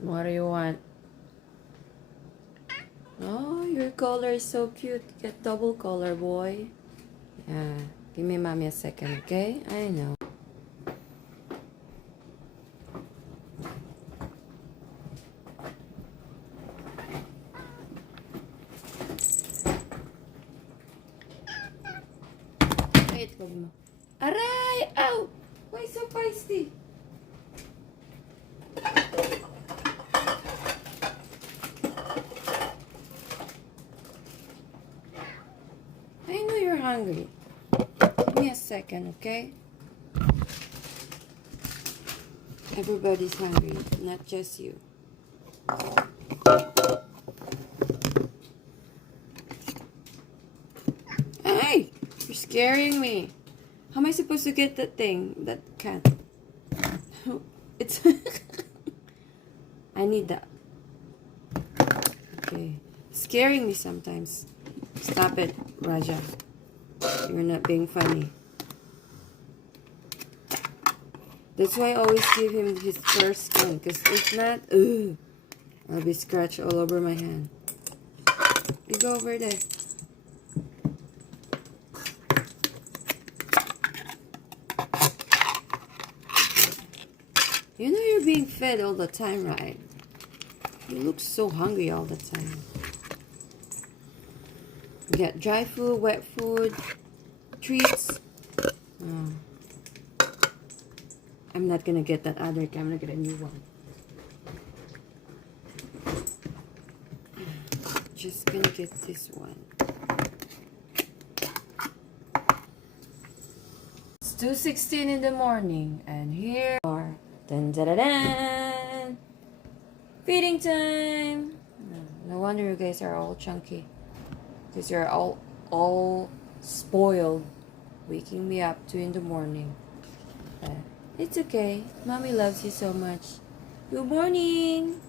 What do you want? Oh, your color is so cute. Get double color, boy. Yeah. Give me mommy a second, okay? I know. Wait, wag mo. Aray! Ow! Why so feisty? I know you're hungry. Give me a second, okay? Everybody's hungry, not just you. Hey! You're scaring me. How am I supposed to get that thing? That cat. It's... I need that. Okay. Scaring me sometimes. Stop it, Raja. You're not being funny. That's why I always give him his fur skin. Because if not, ugh, I'll be scratched all over my hand. You go over there. You know you're being fed all the time, right? You look so hungry all the time. You get dry food, wet food, treats. Oh. I'm not gonna get that other. I'm gonna get a new one. Just gonna get this one. It's 2:16 in the morning, and here are dun dun dun dun. Feeding time. No wonder you guys are all chunky, because you're all spoiled, waking me up 2 in the morning. It's okay. Mommy loves you so much. Good morning.